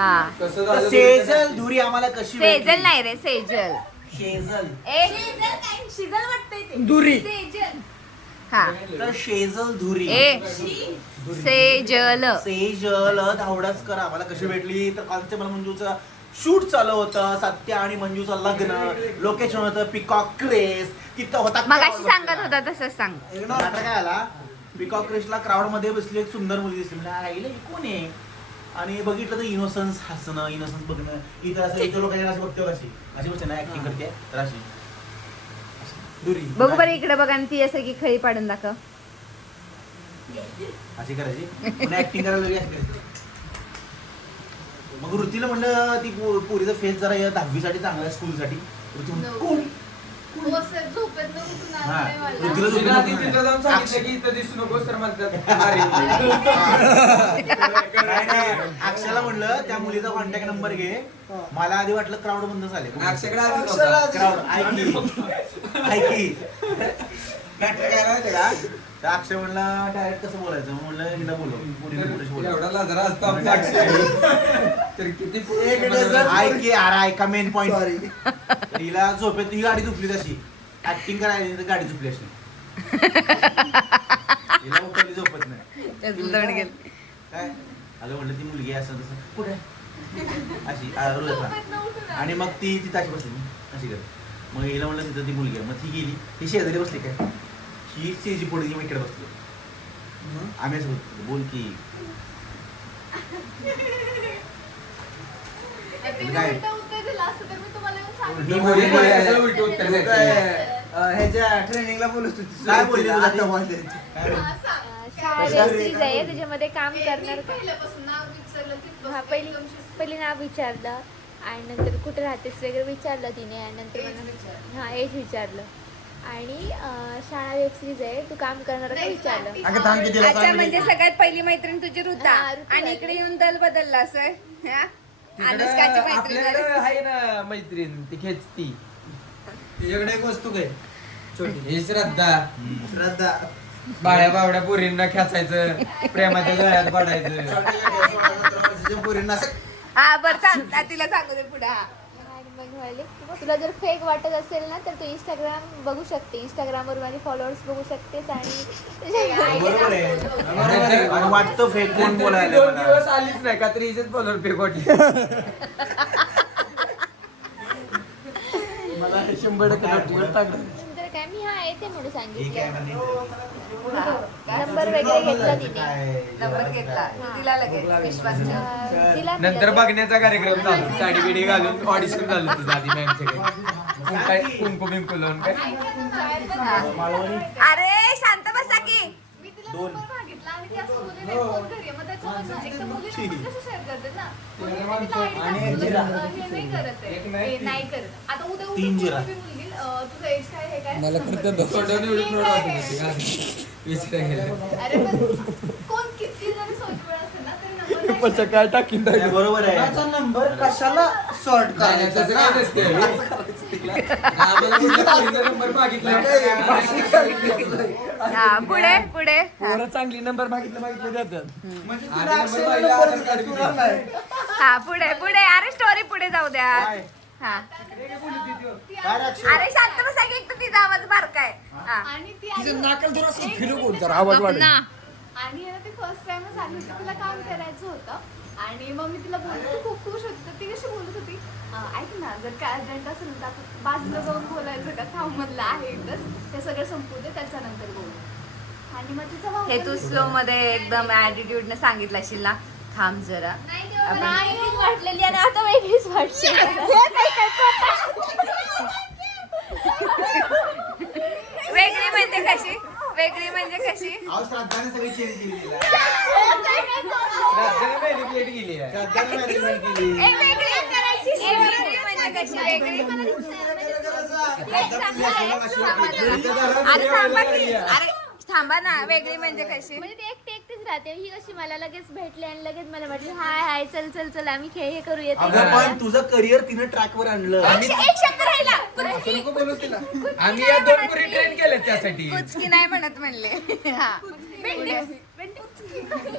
हा. कसं तर झालं सेजल धुरी आम्हाला कशी सेजल भेटली? नाही रे सेजल. शेजल. ए शिजल वाटतंय ते. धुरी. सेजल. हा. तर शेजल धुरी. ए सेजल. सेजल धावडसकर आम्हाला कशी भेटली? तर कॉन्स्टेबल मंजूचं शूट चालू होतं. सत्य आणि मंजूचं लग्न. लोकेशन होतं पिकॉक क्रेस. तिथं होता मग अशी सांगत होता तसंच सांग. नाटक काय आला? पिकॉक क्रेसला क्राऊडमध्ये बसली एक सुंदर मुलगी दिसली. म्हणजे आईला ही कोण आहे? आणि बघितलं तर इनोसन्स हसणं इनोसन्स बघणं इथं असं इथं लोकांच्या अशी बघते कशी अशी. बसते ना ऍक्टिंग करते तर अशी. बघू बरं इकडे बघा आणि ती असं की खळी पाडून दाखव. अशी करायची. ऍक्टिंग करायला लागली अशी करायची. मग ऋतीला म्हणलं ती पोरीचा फेस जरा या दहावीसाठी चांगला आहे स्कूलसाठी ऋती म्हणली, कोण? हो सर झोपेत हा. नाही मला. नको तिथं जाऊन म्हणा. सांगितलं की इथं दिसू नकोस तर म्हणतात अरे नाही, नाही. अक्षयला म्हणलं त्या मुलीचा कॉन्टॅक्ट नंबर घे मला आधी वाटलं क्राऊड बंद झाले अक्षयकडे आधी नव्हता. क्राऊड ऐकी ऐकी नाटक काय माहितीये का तर अक्षय म्हणला डायरेक्ट कसं बोलायचं? म्हणलं हिला बोलव. ऐकी अरे ऐका मेन पॉइंट हिला झोपेत ही गाडी झोपली तशी. ऍक्टिंग करायला तर गाडी झोपली अशी. हिला उठवली झोपत नाही. काय? अगं म्हटलं ती मुलगी असं तसं. कुठे? अशी रोज आणि मग ती तिथं अशी बसली. अशी कर मग हिला म्हणलं तिथं ती मुलगी आहे. मग ती गेली. ती शेजारी बसली काय? ही सेजी पुढे मी इकडे बसलो आम्ही असं बोलतो, बोल की काय? मी उलटी उत्तर देते? ह्याच्या ट्रेनिंगला बोलत होती काय बोलली तुला ती? आता बोलली? शाळा आहे त्याच्यामध्ये काम करणार का हा पहिली. पहिली नाव विचारलं आणि नंतर कुठे राहतेस वगैरे विचारलं तिने आणि नंतर Age मला विचारलं. हा एज विचारलं आणि शाळा वेब सिरीज आहे तू काम करणार का विचारलं ती अगं थांब की तिला अच्छा म्हणजे सगळ्यात पहिली मैत्रीण तुझी ऋता हा, ऋता आणि. इकडे येऊन दल बदलला असं हा? अनुष्काची मैत्रीण आपल्याकडं झाली. आहे ना मैत्रीण ती खेचती तुझ्याकडे एक वस्तू काय छोटी ही श्रद्धा श्रद्धा बाळ्या बावड्या पोरींना खेचायचं प्रेमाच्या गळ्यात पडायचं वर्षाच्या पोरींना असं हा बरं सांग आ, तिला सांगू दे पुढे हा तुला जर फेक वाटत असेल ना तर तू इंस्टाग्राम बघू शकते. इंस्टाग्रामवर माझे फॉलोअर्स बघू शकतेस आणि बरोबर आहे. आणि वाटतं फेक कोण बोलायला दोन मला. दिवस आलीच नाही का तरी हिचेच बोलवर पे वाटली मला शंभर टक्के टाकलं. मी हा येते म्हणून सांगितलं. म्हणजे नंबर वगैरे घेतला तिने? नंबर घेतला. तिला लगेच विश्वास तिला नंतर. बघण्याचा कार्यक्रम चालू. साडी बिडी घालून ऑडिशन झालं तुझं आधी मॅमच्याकडे काय कुंकू बिंकू लावून काय? अरे शांत बसा की. मी तिला दोन. मागितला आणि फोन. मग एक तर मुली कसे शेअर ना? मुली तिला ID टाकून हे नाही करत आहे. एक हे नाही करत. आता उद्या तीन उद्या जिरा. काय हे काय? मला करतात तोंडावर एवढी फ्रॉड वाटत होती का अरे पण कोण किती जरी सोजवळ असेल ना तरी नंबर नाही. पप्पाचं काय टाकीन बरोबर आहे. माझा नंबर कशाला सॉर्ट नाही, नाही, तसं काय नसते आम्हाला कुठल्या पोरीचा नंबर मागितला. हा पुढे पुढे. हा. पोरं चांगली नंबर मागितलं मागितलं देतात म्हणजे तुला तुला नाही. हा पुढे पुढे. अरे स्टोरी पुढे जाऊ द्या. हा. ती? अरे शांत बसा की एक तर तिचा आवाज बारकाय हा. आणि ती आली- एक फिरू आवाज वाढ ना. आणि ती फर्स्ट टाइमच आली होती तिला काम करायचं होतं. आणि मग मी तिला बोलली तू खूप खुश होती. तर ती कशी बोलत होती "अं, ऐक ना जर काय अर्जंट असेल तर आपण बाजूला जाऊन बोलायचं का? थांब म्हणलं आहे एकच ते सगळं संपू दे त्याच्यानंतर बोलू. आणि मग तिचा भाऊ हे पण तू. स्लो मध्ये एकदम ऍटिट्यूड न सांगितलं असेल ना थांब जरा आपण- नाही वाटलेली आणि आता वेगळीच वाटली वेगळी म्हणजे कशी वेगळी म्हणजे कशी अहो, श्रद्धाने सगळी चेंज केली तिला. प्लेट गेली आहे श्रद्धाने management केली. एक वेगळी करायची एक वेगळी म्हणजे कशी वेगळी अरे थांबा की अरे थांबा ना वेगळी म्हणजे कशी? म्हणजे ती एकटी एकटीच राहते. ही कशी मला लगेच भेटली आणि लगेच मला म्हटली हाय हाय चल चल चल आम्ही खेळ हे करू येतो अगं पण तुझं करिअर तिनं ट्रॅक वर आणलं. आम्ही एक शब्द राहिला. असं नको बोलू तिला. आम्ही या दोन पुरी ट्रेन केल्या त्यासाठी. कुचकी नाही म्हणत म्हणले. हा. ती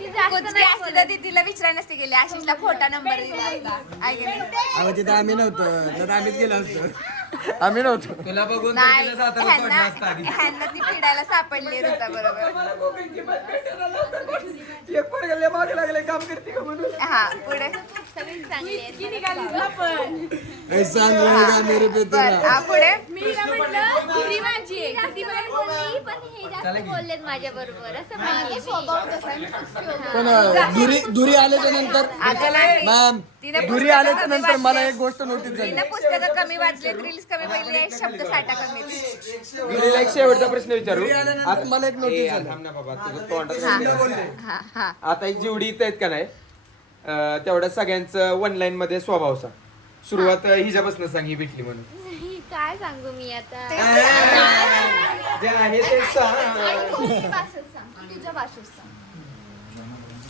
जास्त कुचकी नाही असती तर ती तिला विचारायला नसती गेली. आशिषला खोटा नंबर दिला असता आहे की नाही? अहो तिथं आम्ही नव्हतो तर आम्हीच गेलो असतो. आम्ही नव्हतो. तुला बघून तर नाही तिला सातारा सोडलं ह्यांना असतं आधी. ह्यांना ती फिडायला सापडली ऋता बरोबर. हा पुढे. सगळी चांगली आहेत ऐसा रहेगा मेरे पे बर तेरा? हा पुढे. मी म्हटलं आहे. किती वेळ हे जास्त बोललेत माझ्या बरोबर असं माहितीये स्वभाव तसा आहे, मी सुट्टी होतो. पण दुरी दुरी आल्याच्यानंतर मॅम दुरी आल्याच्यानंतर मला वाचले. एक गोष्ट नोटीस झाली. तिने पुस्तकं कमी वाचलेत रील्स कमी पहिले शब्द साठा कमी तुला एक शेवटचा प्रश्न विचारू. आता मला एक ए, नोटीस झाली. थांब ना बाबा तुझं तोंडात हा बोलले. हा हा. आता एक जेवढी इथं आहेत का नाही अं, तेवढ्या सगळ्यांचं वन लाईन मध्ये स्वभाव सांग. सुरुवात हिच्यापासून सांग ही भेटली म्हणून. नाही, काय सांगू मी आता? जे आहे ते सांग. कोणती भाषेत सांग. तुझ्या भाषेत सांग.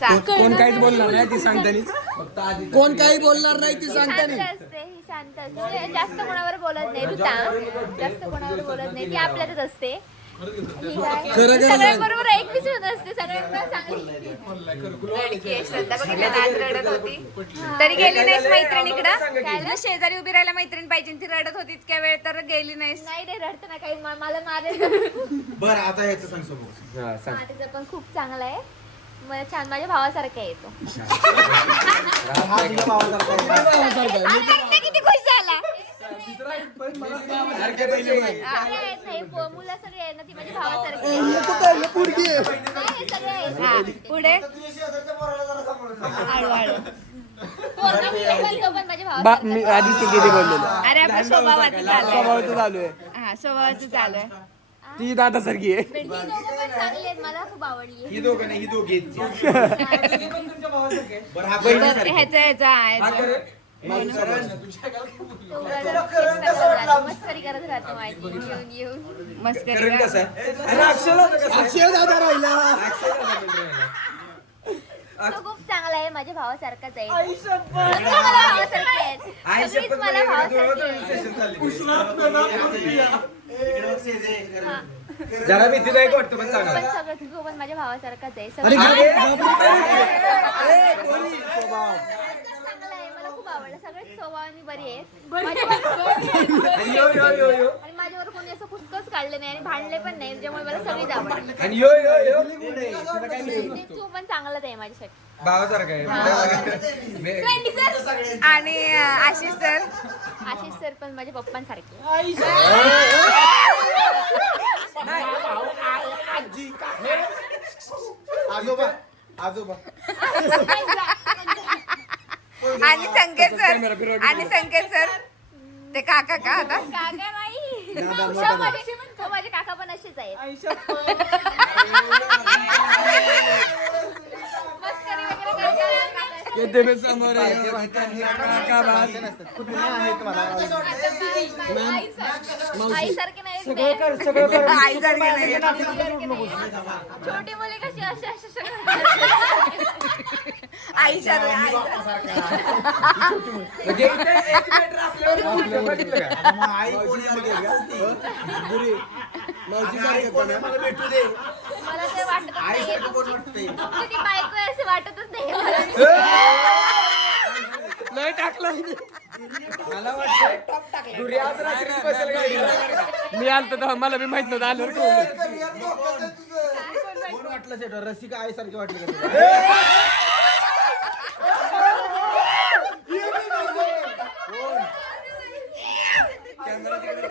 सांग कोण काहीच बोलणार नाही ती सांगतानी कोण काही बोलणार नाही ती शांत सांगतानी असते ही शांत असते. जास्त कोणावर बोलत नाही ऋता. जास्त कोणावर बोलत नाही ती आपल्यातच असते. खरं खरं सगळ्यांबरोबर एक मिसळून असते सगळ्यांना चांगली तरी गेली नाहीस मैत्रिणीकडं तुला शेजारी उभी राहायला मैत्रीण पाहिजे ती रडत होती इतक्या वेळ तर गेली नाहीस. नाही रे रडतं ना काही. मला मारेल बरं आता याचं सांग हा, सांग. माझं पण खूप चांगला आहे. मला छान माझ्या भावासारखा आहे तो. हा तुझ्या भावासारखा आहे. किती खुश झाला. हे पो- मुलं सगळे आहेत ना ती माझ्या भावासारखी आहेत. पोरगी आहे. नाही, हे सगळे आहेत हा पुढे पोरगा मी आहे, पण तो पण माझ्या बा मी आधीच ते गेली बोललेलं अरे आपलं स्वभावाचं चालू स्वभावाचं चालू आहे आहे हा स्वभावाचं चालू आहे ती दादासारखी आहे ही दोघं पण चांगली आहेत मला खूप आवडली ही दोघं नाही ही दोघी आहेत. बरं हा बरं, बहिणीसारखी. ह्याचं ह्याचं आहे करत राहतो, मस्करी करत राहतो माझी येऊन येऊन मस्करी करण करा. कसं आहे अरे अक्षयला होतं कसं आहे? अक्षय दादा राहिला अक्षयला होतं राहिला. तो खूप चांगला आहे माझ्या भावासारखाच आहे सगळे मला भावासारखे आहेत आई सगळीच शपथ मला मला भावासारखी डोळ्यात आहेत. session चालली. इकडे बघ, सेजे, करण. जरा भीतीदायक वाटतं पण चांगला पण सगळं तो पण माझ्या भावासारखाच आहे अरे सगळं घाबरू- आवडलं. सगळेच स्वभावाने बरी आहे माझ्यावर आणि यो यो यो यो आणि माझ्यावर कोणी असं कुचकच काढलं नाही आणि भांडले पण नाही मला सगळीच आवडली. आणि यो यो यो. आणि तू पण चांगलाच आहे माझ्यासाठी. भावासारखं आहे. मे- आणि आशिष सर आशिष सर पण माझ्या पप्पांसारखे. आजोबा आजोबा. आणि संकेत सर आणि संकेत सर ते काका का आता? काका नाही तो माझे काका पण असेच आहेत. मस्करी वगैरे करतात. ये तेरे समोर आहे. का बात? आईसारखे नाही ते. आई सारखी नाही छोटी मुली कशी अशी अशी सगळं आई सारखी आई म्हणजे इथे एक meter असल्यावर उलटं बघितलं का? मग आई कोणी. मावशी आणि आई सारखं मला भेटू दे मला ते वाटतच आई नाही साठी कोण वाटतंय तुमची ती बायको आहे असे वाटतच नाही मला. नाही टाकलं मला वाटतं दुरी आज रात्री बसेल गाडीला. मी आलतो तेव्हा मला बी माहीत नव्हतं कळलं. कोण वाटलं रसिका आईसारखी वाटली का तुला?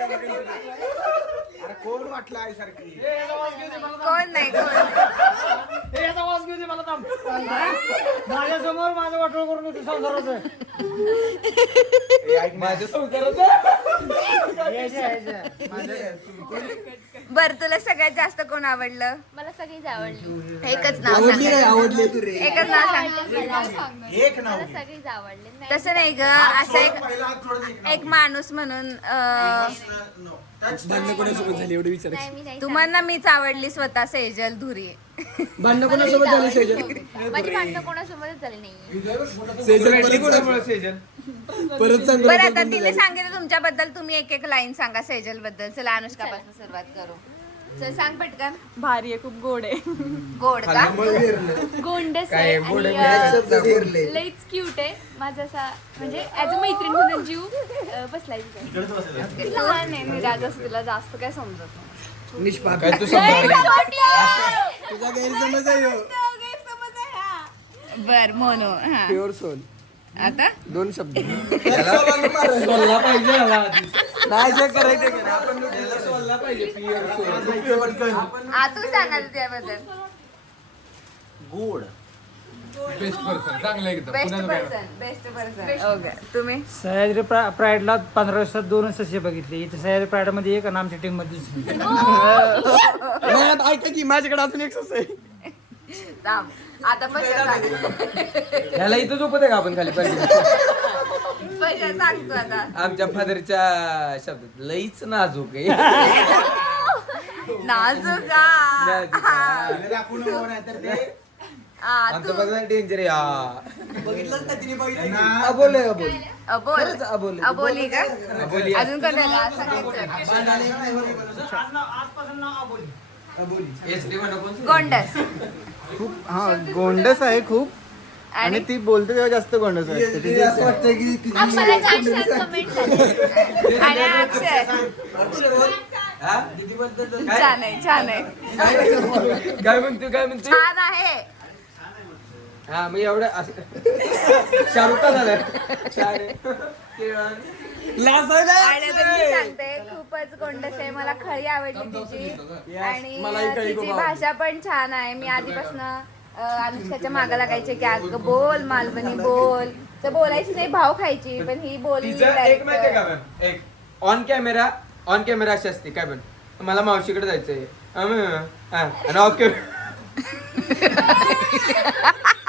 अरे कोण वाटलं आईसारखी? कोण नाही कोण माझ्यासमोर माझं वाटोळ करून होती संसाराचं. माझ्या संसाराचं? बर तुला सगळ्यात जास्त कोण आवडलं मला सगळीच आवडली एकच नाव आवडली नाही सांग आवडली एकच नाव सांग नाव सांग ना. एक नाव मला. सगळीच आवडली नाही तसं नाही ग असं एक पहिला हात सोडून एक नाव एक माणूस म्हणून अं, घे. No. Touch, भांडणं touch. कोणासोबत झाली एवढी विचार नाही मी नाही तुम्हाला मीच आवडली स्वतः सेजल धुरी भांडणं कोणासोबत झाली सेजल. माझी भांडणं कोणासोबतच झाली नाही सेजल सेजल परत सांगू बरं आता तिने. सांगितलं तुमच्याबद्दल तुम्ही एक एक लाईन सांगा सेजलबद्दल चला अनुष्कापासून सुरुवात करू. चल सांग पटकन. भारी आहे खूप गोड आहे. गोड का? गोंडस काय आहे आणि? अं, लईच क्यूट आहे. माझा असा म्हणजे ऍज अ मैत्रीण म्हणून जीव अं, बसलाय तिचा. आहे. लहान आहे निराग असं तुला जास्त काय समजत नाही. निष्पाप काय तू समजा तुझा गैरसमज आहे ह्यो. बर मोनो हा. प्युअर सोल आता? दोन शब्द. सोलला पाहिजे नाही जे करायचं. आपण सोलला पाहिजे. सांगाल त्याबद्दल गोड. सह्याद्री प्राईडला पंधरा वर्षात दोनच सस्य बघितले. इथे सह्याद्री प्राईडमध्ये एक आणि आमच्या टीममध्ये ऐका की माझ्याकडे अजून एक सस आहे. थांब. आता पैसा सांग. ह्याला इथं झोपत आहे का आपण खाली? पाहिजे पैसा सांगतो आता. आमच्या फादरच्या शब्दात लईच नाजूक आहे. नाजुका नाजूक हा. आहे. तिला दाखवू नको नाही तर ते. आ, आमचं तू. बघा डेंजर आहे हा. बघितलंच ना तिने बघितलं ना- अबोल आहे अबोल. अबोल. खरंच अबोल आहे. अबोली का? अबोली. अजून कोणाला सांगायचं SD म्हणा कोण? गोंडस. खूप हा गोंडस आहे खूप. आणि ती बोलते तेव्हा जास्त गोंडस वाटते तिची असं वाटतं की तिची अक्षराच्या अक्षरात कमेंट झाली आणि अक्षर. हा? काय? छान आहे छान आहे. काय? म्हणते काय म्हणते छान आहे. हा मग एवढं असं- शाहरुख खान आलाय. छान आहे. किरण. आणि आता मी सांगते खूपच गोंडस आहे मला खळी आवडली तिची. आणि तिची. भाषा पण छान आहे. मी आधीपासून अनुष्काच्या मागा लागायचे की अगं बोल मालवणी बोल. तर बोलायची नाही भाव खायची पण ही बोलली तिचं एक माहितीये का direct. मॅम एक. ऑन कॅमेरा ऑन कॅमेरा अशी असते. काय पण? मला मावशीकडे जायचंय. अं, हा. आणि ऑफ कॅमेरा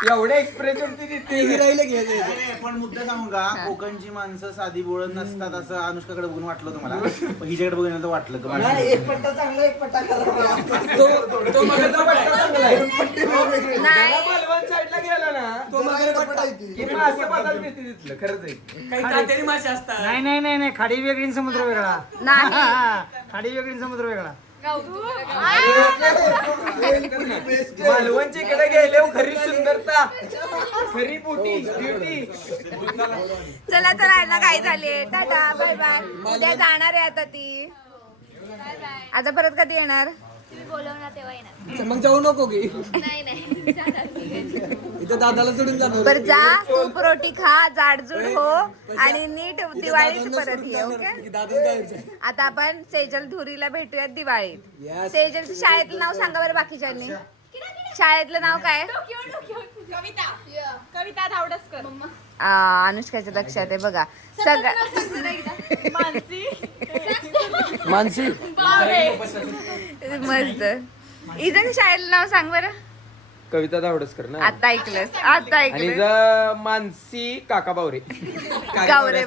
एवढे एक्सप्रेशन ती राहिलं अरे, पण मुद्दा सांगू का? कोकणची माणसं साधी बोळत नसतात असं अनुष्काकडे बघून वाटलं तुम्हाला? पण हिच्याकडे बघून तर वाटलं का नाही, एक पट्टा चांगला एक पट्टा खराब. तो तो मगाचा पट्टा चांगला आहे. नाही. जरा मालवण साईडला गेला ना तो मगाचा पट्टा आहे ती. की मग असं बदल देते तिथलं खरंच आहे. नाही नाही नाही नाही. खाडी वेगळी आणि समुद्र वेगळा. नाही. खाडी वेगळी आणि समुद्र वेगळा. मालवणच्या इकडे गेले हो, खरी सुंदरता. खरी ब्युटी ब्युटी चला चला यांना काय झाले? टाटा बाय बाय उद्या जाणार आहे आता ती. आता परत कधी येणार? तुम्ही बोलवणार तेव्हा येणार. मग जाऊ नको की. नाही नाही. इथं दादाला सोडून जाणार बर जा तूप रोटी खा जाडजूड हो आणि नीट दिवाळीत परत ये ओके? जायचं आता आपण सेजल धुरीला भेटूयात दिवाळीत. Yes. सेजलचं शाळेतलं नाव सांगा बरं बाकीच्यांनी. शाळेतलं नाव काय? कविता. कविता धावडसकर. आ, अनुष्काच्या लक्षात आहे बघा. सगळं मानसी. मस्त. इथं शाळेतलं नाव सांग बरं. कविता धावडसकर ना. आता ऐकलंस आता आणि ऐकलं ज मानसी काका बावरे. काका गावरे.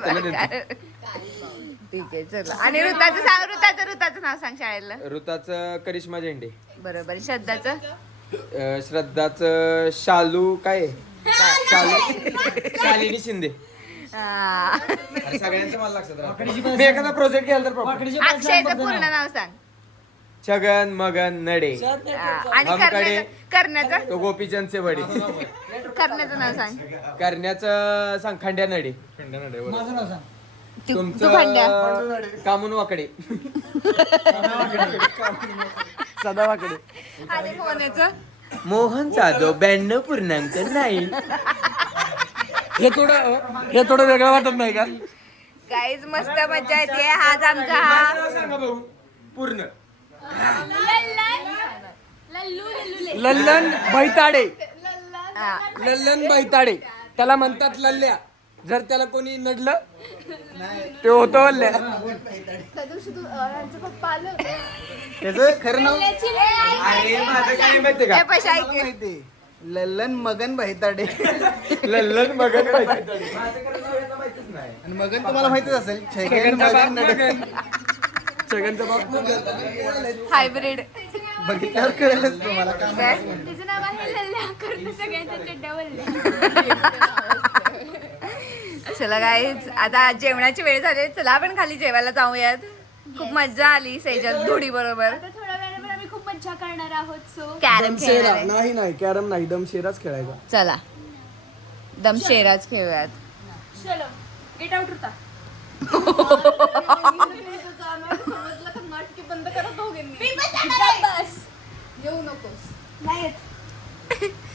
ठीक आहे चला. आणि ऋताचं सांग ऋताचं ऋताचं नाव सांग शाळेतलं. ऋताचं करिश्मा झेंडे. बरोबर. श्रद्धाचं? अं, श्रद्धाचं शालू काय आहे? शालू. शालिनी शिंदे. आ, अरे सगळ्यांचं मला लक्षात राहतं. मी एखादा प्रोजेक्ट केला तर proper. अक्षयचं पूर्ण नाव सांग. छगन मगन नडे. आ, आणि करण्याचं करण्याचं तो गोपीचंदचे वडील. करण्याचं नाव सांग. करण्याचं सांग खंड्या नडे. माझं नाव सांग. तू तू खंड्या. तुमचं कामून वाकडे. सदावाकडे आणि मोनेचं मोहन जाधव ब्याण्णव पूर्णांक नाही हे थोडं हे थोडं वेगळं वाटत नाही का? काहीच मस्त मजा येते. हाच आमचा हा पूर्ण. लल्लन बैताडे. लल्लन बैताडे. त्याला म्हणतात लल्ल्या. जर त्याला कोणी नडलं ते होतं वल्ल्या त्याचं खरं नाव? अरे माझं काय माहितीये का? माहिती लल्लन मगन बहिताडे लल्लन मगन माहिती माझं खरं नाव याला माहितीच नाही. आणि मगन तुम्हाला माहितीच असेल. मगन बाप. हायब्रिड. बघितल्यावर कळेलच तुम्हाला काय तिचं नाव आहे लल्ल्या कर्ण. सगळ्यांच्या चड्ड्या वल्ल्या चला गाईज आता जेवणाची वेळ झाली. चला आपण खाली जेवायला जाऊयात. खूप मजा आली सेजल धुडी बरोबर. आता थोडा चर्चा करणार आहोत सो कॅरम आहे. नाही नाही कॅरम नाही. दमशेराच खेळायचा. चला. दमशेराज खेळूयात. चलो. गेट आउट होता येऊ नकोस. नाही येत